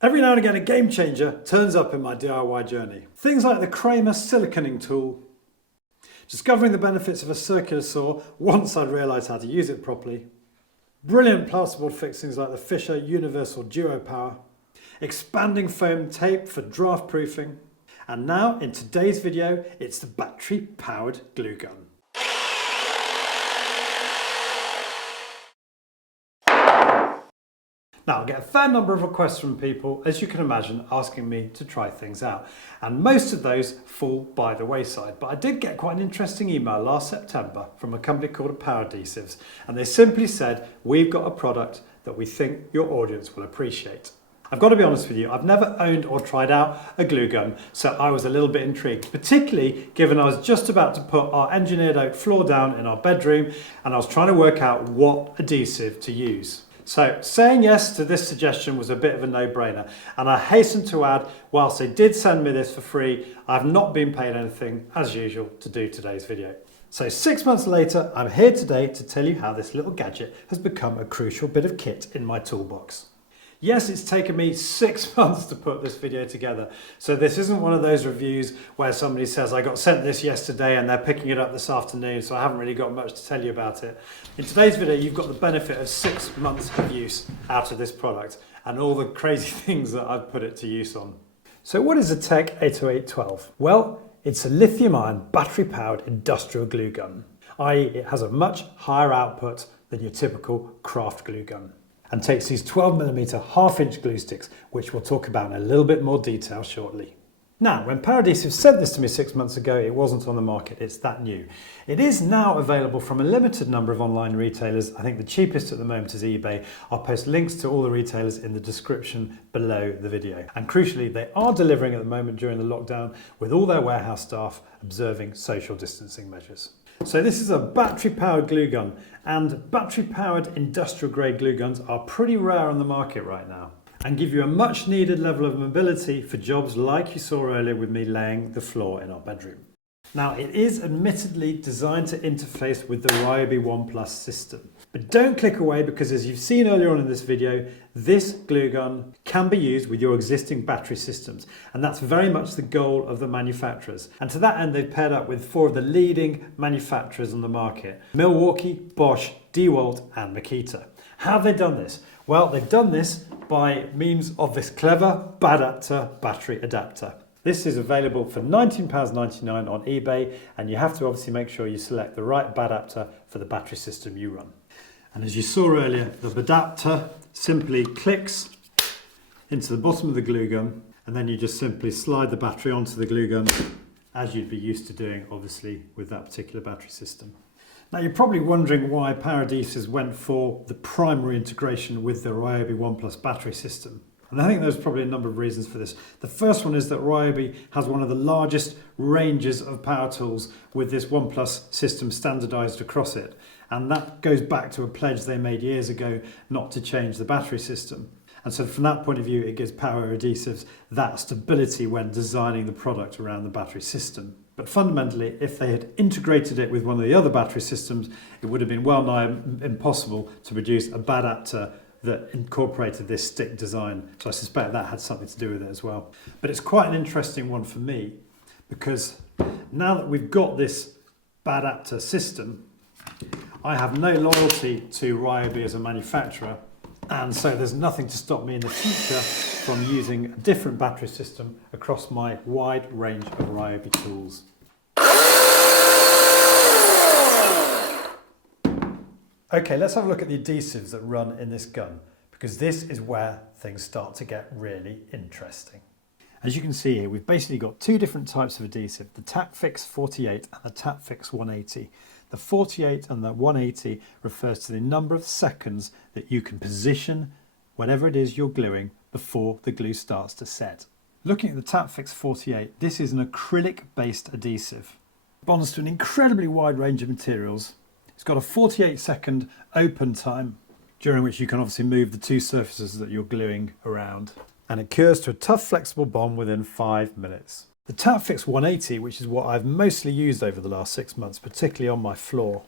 Every now and again a game changer turns up in my DIY journey. Things like the Kramer siliconing tool, discovering the benefits of a circular saw once I'd realised how to use it properly, brilliant plasterboard fixings like the Fisher Universal Duo Power, expanding foam tape for draft proofing, and now in today's video it's the battery powered glue gun. Now, I get a fair number of requests from people, as you can imagine, asking me to try things out. And most of those fall by the wayside. But I did get quite an interesting email last September from a company called Power Adhesives. And they simply said, we've got a product that we think your audience will appreciate. I've got to be honest with you, I've never owned or tried out a glue gun, so I was a little bit intrigued, particularly given I was just about to put our engineered oak floor down in our bedroom and I was trying to work out what adhesive to use. So saying yes to this suggestion was a bit of a no-brainer, and I hasten to add, whilst they did send me this for free, I've not been paid anything, as usual, to do today's video. So 6 months later, I'm here today to tell you how this little gadget has become a crucial bit of kit in my toolbox. Yes, it's taken me 6 months to put this video together, so this isn't one of those reviews where somebody says I got sent this yesterday and they're picking it up this afternoon, so I haven't really got much to tell you about it. In today's video you've got the benefit of 6 months of use out of this product and all the crazy things that I've put it to use on. So what is a Tech 80812? Well, it's a lithium-ion battery-powered industrial glue gun, i.e. it has a much higher output than your typical craft glue gun, and takes these 12mm half-inch glue sticks, which we'll talk about in a little bit more detail shortly. Now, when Power Adhesives sent this to me 6 months ago, it wasn't on the market, it's that new. It is now available from a limited number of online retailers. I think the cheapest at the moment is eBay. I'll post links to all the retailers in the description below the video. And crucially, they are delivering at the moment during the lockdown with all their warehouse staff observing social distancing measures. So this is a battery-powered glue gun, and battery-powered industrial-grade glue guns are pretty rare on the market right now and give you a much-needed level of mobility for jobs like you saw earlier with me laying the floor in our bedroom. Now, it is admittedly designed to interface with the Ryobi One Plus system. But don't click away, because as you've seen earlier on in this video, this glue gun can be used with your existing battery systems. And that's very much the goal of the manufacturers. And to that end, they've paired up with 4 of the leading manufacturers on the market: Milwaukee, Bosch, DIYte and Makita. How have they done this? Well, they've done this by means of this clever b-adapter battery adapter. This is available for £19.99 on eBay, and you have to obviously make sure you select the right b-adapter for the battery system you run. And as you saw earlier, the b-adapter simply clicks into the bottom of the glue gun, and then you just simply slide the battery onto the glue gun, as you'd be used to doing obviously with that particular battery system. Now, you're probably wondering why Power Adhesives went for the primary integration with the Ryobi One Plus battery system. And I think there's probably a number of reasons for this. The first one is that Ryobi has one of the largest ranges of power tools with this One Plus system standardised across it. And that goes back to a pledge they made years ago not to change the battery system. And so from that point of view, it gives Power Adhesives that stability when designing the product around the battery system. But fundamentally, if they had integrated it with one of the other battery systems, it would have been well nigh impossible to produce a b-adapter that incorporated this stick design. So I suspect that had something to do with it as well. But it's quite an interesting one for me, because now that we've got this b-adapter system, I have no loyalty to Ryobi as a manufacturer, and so there's nothing to stop me in the future from using a different battery system across my wide range of Ryobi tools. Okay, let's have a look at the adhesives that run in this gun, because this is where things start to get really interesting. As you can see here, we've basically got 2 different types of adhesive, the TacFix 48 and the TacFix 180. The 48 and the 180 refers to the number of seconds that you can position whatever it is you're gluing before the glue starts to set. Looking at the TacFix 48, this is an acrylic-based adhesive. It bonds to an incredibly wide range of materials. It's got a 48-second open time, during which you can obviously move the 2 surfaces that you're gluing around. And it cures to a tough, flexible bond within 5 minutes. The TacFix 180, which is what I've mostly used over the last 6 months, particularly on my floor,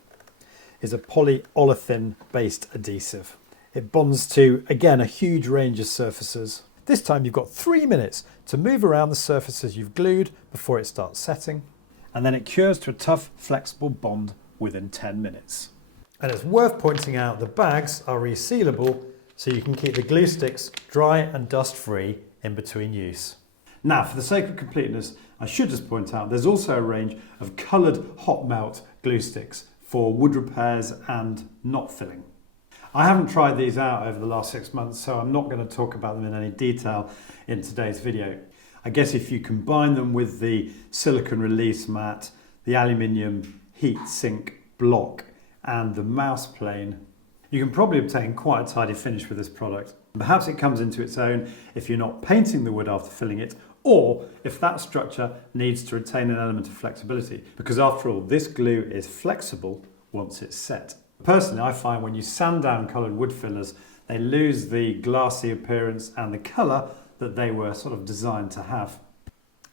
is a polyolefin-based adhesive. It bonds to, again, a huge range of surfaces. This time you've got 3 minutes to move around the surfaces you've glued before it starts setting, and then it cures to a tough, flexible bond within 10 minutes. And it's worth pointing out the bags are resealable, so you can keep the glue sticks dry and dust free in between use. Now, for the sake of completeness, I should just point out there's also a range of coloured hot melt glue sticks for wood repairs and knot filling. I haven't tried these out over the last 6 months, so I'm not going to talk about them in any detail in today's video. I guess if you combine them with the silicone release mat, the aluminium heat sink block and the mouse plane, you can probably obtain quite a tidy finish with this product. Perhaps it comes into its own if you're not painting the wood after filling it, or if that structure needs to retain an element of flexibility, because after all, this glue is flexible once it's set. Personally, I find when you sand down coloured wood fillers, they lose the glassy appearance and the colour that they were sort of designed to have.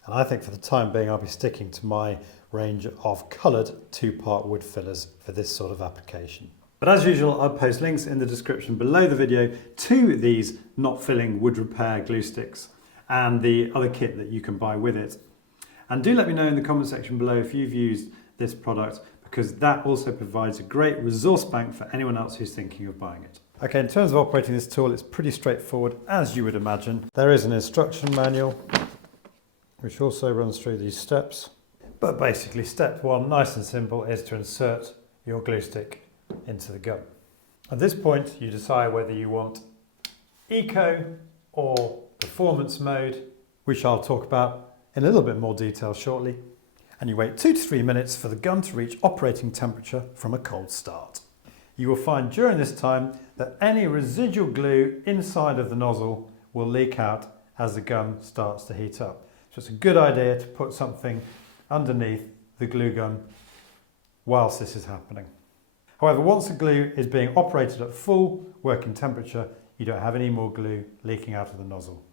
And I think for the time being, I'll be sticking to my range of coloured 2-part wood fillers for this sort of application. But as usual, I'll post links in the description below the video to these knot filling wood repair glue sticks and the other kit that you can buy with it. And do let me know in the comment section below if you've used this product, because that also provides a great resource bank for anyone else who's thinking of buying it. Okay, in terms of operating this tool, it's pretty straightforward, as you would imagine. There is an instruction manual, which also runs through these steps. But basically, step 1, nice and simple, is to insert your glue stick into the gun. At this point, you decide whether you want eco or performance mode, which I'll talk about in a little bit more detail shortly. And you wait 2 to 3 minutes for the gun to reach operating temperature from a cold start. You will find during this time that any residual glue inside of the nozzle will leak out as the gun starts to heat up. So it's a good idea to put something underneath the glue gun whilst this is happening. However, once the glue is being operated at full working temperature, you don't have any more glue leaking out of the nozzle.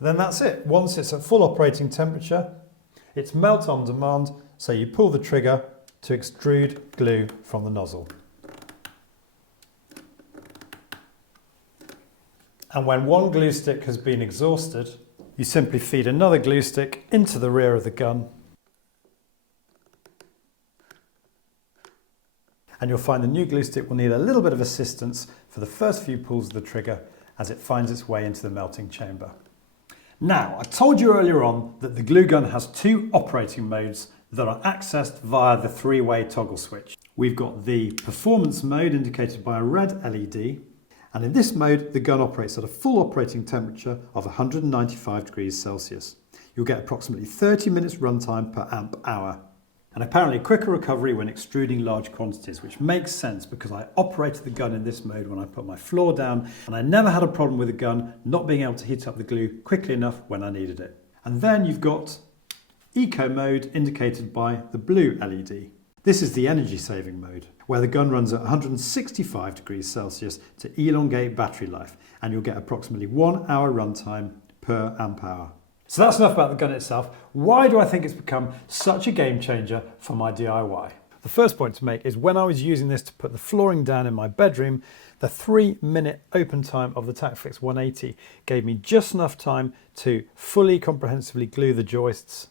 Then that's it. Once it's at full operating temperature, it's melt on demand, so you pull the trigger to extrude glue from the nozzle. And when one glue stick has been exhausted, you simply feed another glue stick into the rear of the gun, and you'll find the new glue stick will need a little bit of assistance for the first few pulls of the trigger as it finds its way into the melting chamber. Now, I told you earlier on that the glue gun has 2 operating modes that are accessed via the 3-way toggle switch. We've got the performance mode indicated by a red LED, and in this mode the gun operates at a full operating temperature of 195 degrees Celsius. You'll get approximately 30 minutes runtime per amp hour. And apparently quicker recovery when extruding large quantities, which makes sense because I operated the gun in this mode when I put my floor down, and I never had a problem with the gun not being able to heat up the glue quickly enough when I needed it. And then you've got Eco mode indicated by the blue LED. This is the energy saving mode, where the gun runs at 165 degrees Celsius to elongate battery life, and you'll get approximately 1 hour runtime per amp hour. So that's enough about the gun itself. Why do I think it's become such a game changer for my DIY? The first point to make is when I was using this to put the flooring down in my bedroom, the 3-minute open time of the TacFix 180 gave me just enough time to fully comprehensively glue the joists,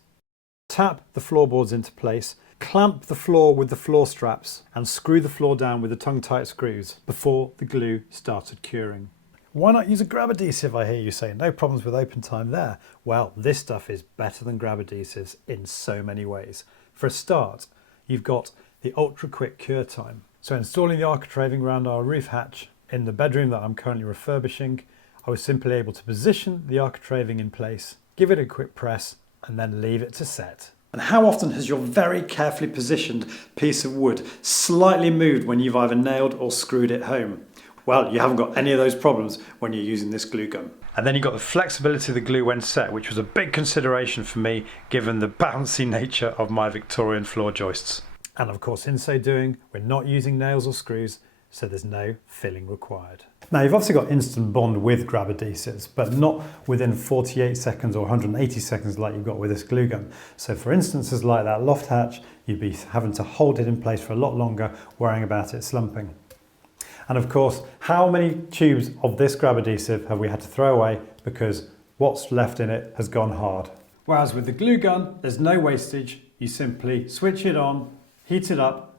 tap the floorboards into place, clamp the floor with the floor straps, and screw the floor down with the tongue-tight screws before the glue started curing. Why not use a grab adhesive, I hear you say? No problems with open time there. Well, this stuff is better than grab adhesives in so many ways. For a start, you've got the ultra quick cure time. So installing the architrave around our roof hatch in the bedroom that I'm currently refurbishing, I was simply able to position the architraving in place, give it a quick press, and then leave it to set. And how often has your very carefully positioned piece of wood slightly moved when you've either nailed or screwed it home? Well, you haven't got any of those problems when you're using this glue gun. And then you've got the flexibility of the glue when set, which was a big consideration for me given the bouncy nature of my Victorian floor joists. And of course, in so doing, we're not using nails or screws, so there's no filling required. Now, you've obviously got instant bond with grab adhesives, but not within 48 seconds or 180 seconds like you've got with this glue gun. So for instances like that loft hatch, you'd be having to hold it in place for a lot longer, worrying about it slumping. And of course, how many tubes of this grab adhesive have we had to throw away because what's left in it has gone hard? Whereas with the glue gun, there's no wastage. You simply switch it on, heat it up,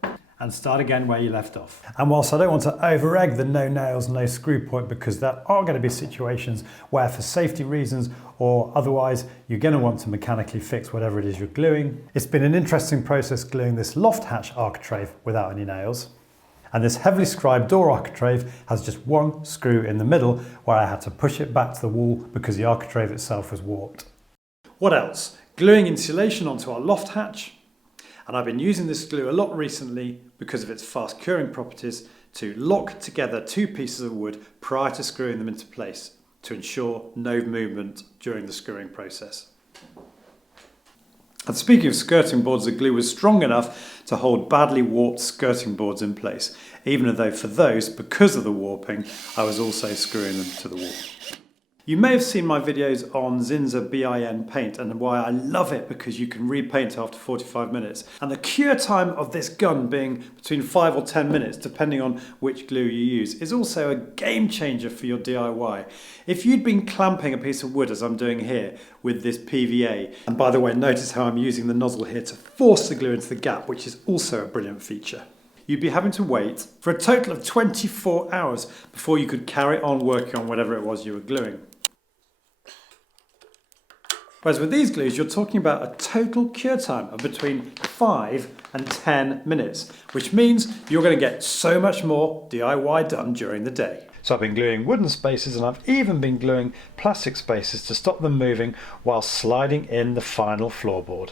and start again where you left off. And whilst I don't want to over-egg the no nails, no screw point, because there are going to be situations where for safety reasons or otherwise you're going to want to mechanically fix whatever it is you're gluing. It's been an interesting process gluing this loft hatch architrave without any nails. And this heavily scribed door architrave has just one screw in the middle where I had to push it back to the wall because the architrave itself was warped. What else? Gluing insulation onto our loft hatch. And I've been using this glue a lot recently because of its fast curing properties to lock together two pieces of wood prior to screwing them into place to ensure no movement during the screwing process. And speaking of skirting boards, the glue was strong enough to hold badly warped skirting boards in place, even though for those, because of the warping, I was also screwing them to the wall. You may have seen my videos on Zinsser BIN paint and why I love it, because you can repaint after 45 minutes. And the cure time of this gun being between 5 or 10 minutes, depending on which glue you use, is also a game changer for your DIY. If you'd been clamping a piece of wood, as I'm doing here, with this PVA, and by the way, notice how I'm using the nozzle here to force the glue into the gap, which is also a brilliant feature. You'd be having to wait for a total of 24 hours before you could carry on working on whatever it was you were gluing. Whereas with these glues, you're talking about a total cure time of between 5 and 10 minutes, which means you're going to get so much more DIY done during the day. So I've been gluing wooden spaces, and I've even been gluing plastic spaces to stop them moving while sliding in the final floorboard.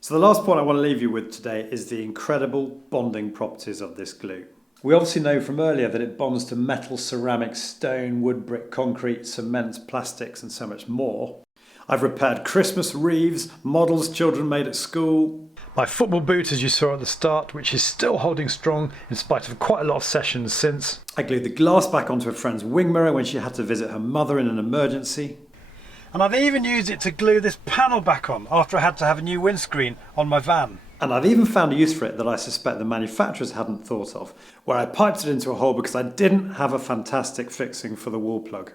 So the last point I want to leave you with today is the incredible bonding properties of this glue. We obviously know from earlier that it bonds to metal, ceramic, stone, wood, brick, concrete, cement, plastics and so much more. I've repaired Christmas wreaths, models children made at school. My football boot, as you saw at the start, which is still holding strong in spite of quite a lot of sessions since. I glued the glass back onto a friend's wing mirror when she had to visit her mother in an emergency. And I've even used it to glue this panel back on after I had to have a new windscreen on my van. And I've even found a use for it that I suspect the manufacturers hadn't thought of, where I piped it into a hole because I didn't have a fantastic fixing for the wall plug.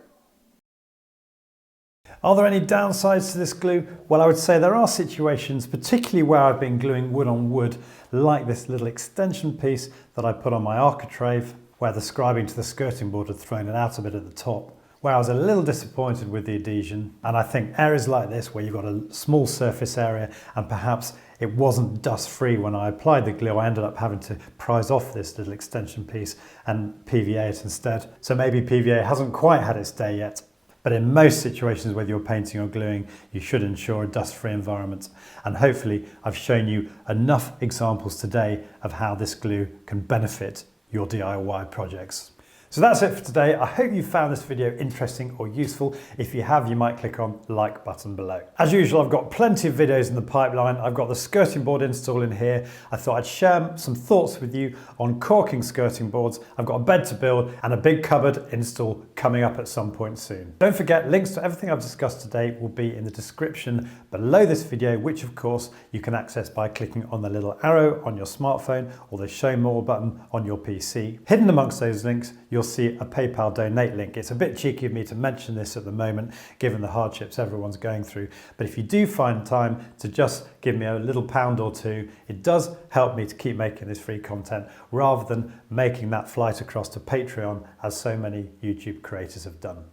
Are there any downsides to this glue? Well, I would say there are situations, particularly where I've been gluing wood on wood, like this little extension piece that I put on my architrave, where the scribing to the skirting board had thrown it out a bit at the top, where I was a little disappointed with the adhesion. And I think areas like this, where you've got a small surface area and perhaps it wasn't dust free when I applied the glue, I ended up having to prise off this little extension piece and PVA it instead. So maybe PVA hasn't quite had its day yet. But in most situations, whether you're painting or gluing, you should ensure a dust-free environment. And hopefully I've shown you enough examples today of how this glue can benefit your DIY projects. So that's it for today. I hope you found this video interesting or useful. If you have, you might click on the like button below. As usual, I've got plenty of videos in the pipeline. I've got the skirting board install in here. I thought I'd share some thoughts with you on caulking skirting boards. I've got a bed to build and a big cupboard install coming up at some point soon. Don't forget, links to everything I've discussed today will be in the description below this video, which of course you can access by clicking on the little arrow on your smartphone or the show more button on your PC. Hidden amongst those links, you'll see a PayPal donate link. It's a bit cheeky of me to mention this at the moment, given the hardships everyone's going through. But if you do find time to just give me a little pound or two, it does help me to keep making this free content rather than making that flight across to Patreon, as so many YouTube creators have done.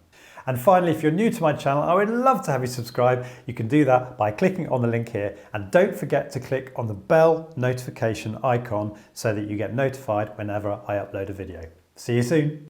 And finally, if you're new to my channel, I would love to have you subscribe. You can do that by clicking on the link here, and don't forget to click on the bell notification icon so that you get notified whenever I upload a video. See you soon.